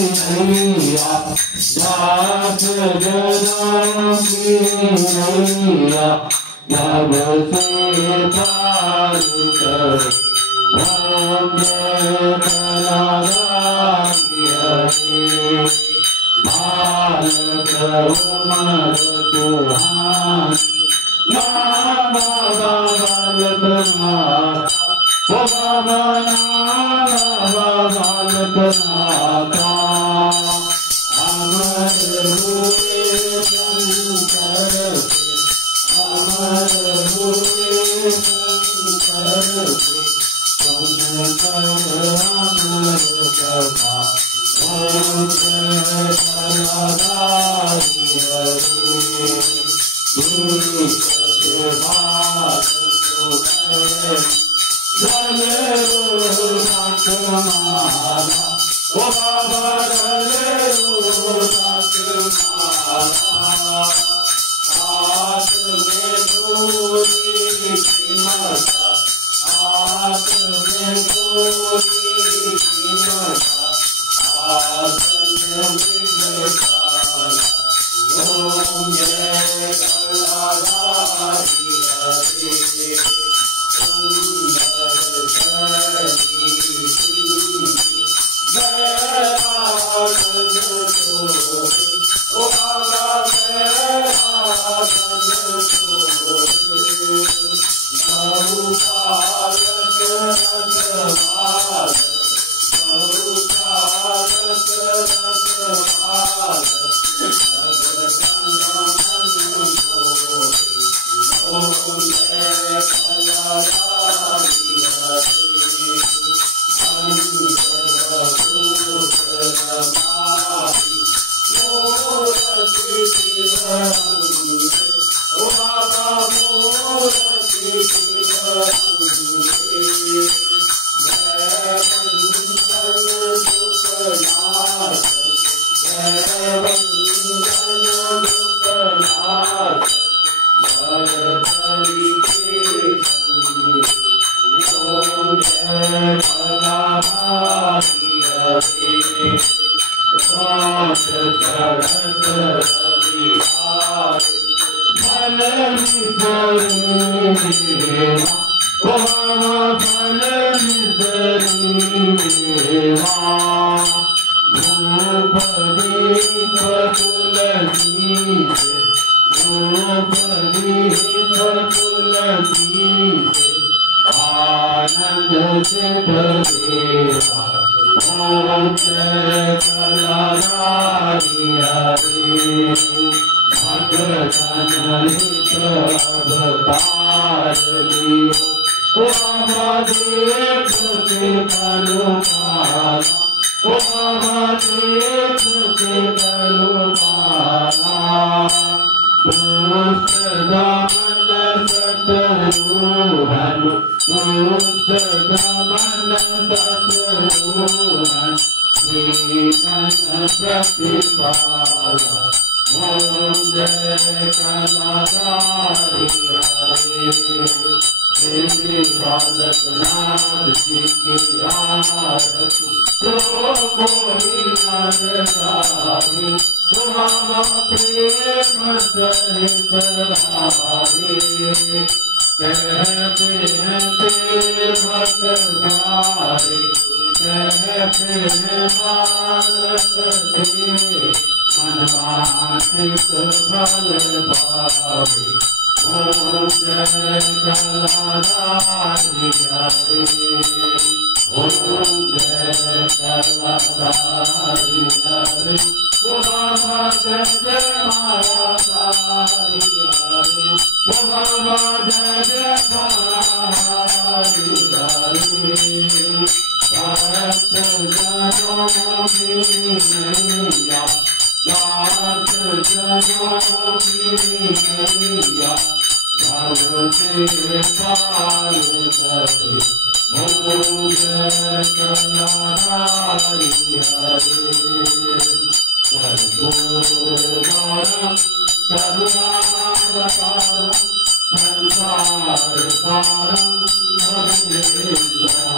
नैया दास जनों की नैया जब से पार कर हम भारत उमर सुहानी नाम बालकनाथ ओ बाबा नाम बालकनाथ अमर हुए शंकर अमर हुए शंकर सुनकर अमर कथा ओम जय कलाधारी हरि सत्यवाद चले माला ओ बाबा चले माला हाथ में गोरी की माला हाथ में गोरी की माला आसन में काला ओम जय कलाधारी हरि सुंदर शरीर दयानंद सोहि ओ बाबा दयानंद सोहि बहुकाल रतवाल बहुकाल रतवाल ओम जय कलाधारी हरि अंतरभूतरमाहि मोरति शिवहंसे ओ बाबा मोरति शिवहंसे जय बंदन दुखनाथ जय बंदन दुखनाथ भरतरि के संग ओम जय कलाधारी हरि पांच चढ़त रविहार फल निसरेवा ओ बाबा फल निसरेवा धूप दीप तुलसी से धूप दीप तुलसी से आनंद से देवा ओम जय कलाधारी हरि भगतन हित अवतार लियो ओ बाबा देख के कलुपाला ओ बाबा देख के कलुपाला दुष्ट दमन शत्रुघ्न दुष्ट दमन शत्रुघ्न श्रीमन प्रतिपाला ओम जय कलाधारी हरि श्री बालकनाथ जी की आरती तो कोई नर गावे बाबा प्रेम सहित रावे कहते हैं भक्त प्यारे कहते हैं बालक दे मनवांछित फल पावे ओम जय कलाधारी हरि ओम जय कलाधारी हरि ओ बाबा जय जय माया धारी हरि ओ बाबा जय जय हरि हरि भक्त जनों की नैया दास जनों की नैया भव से पार करे ओम जय कलाधारी हरि कर्पूरगौरं करुणावतारं संसारसारं भजेन्द्रः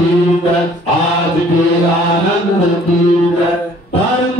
आज के आनंद की धर्म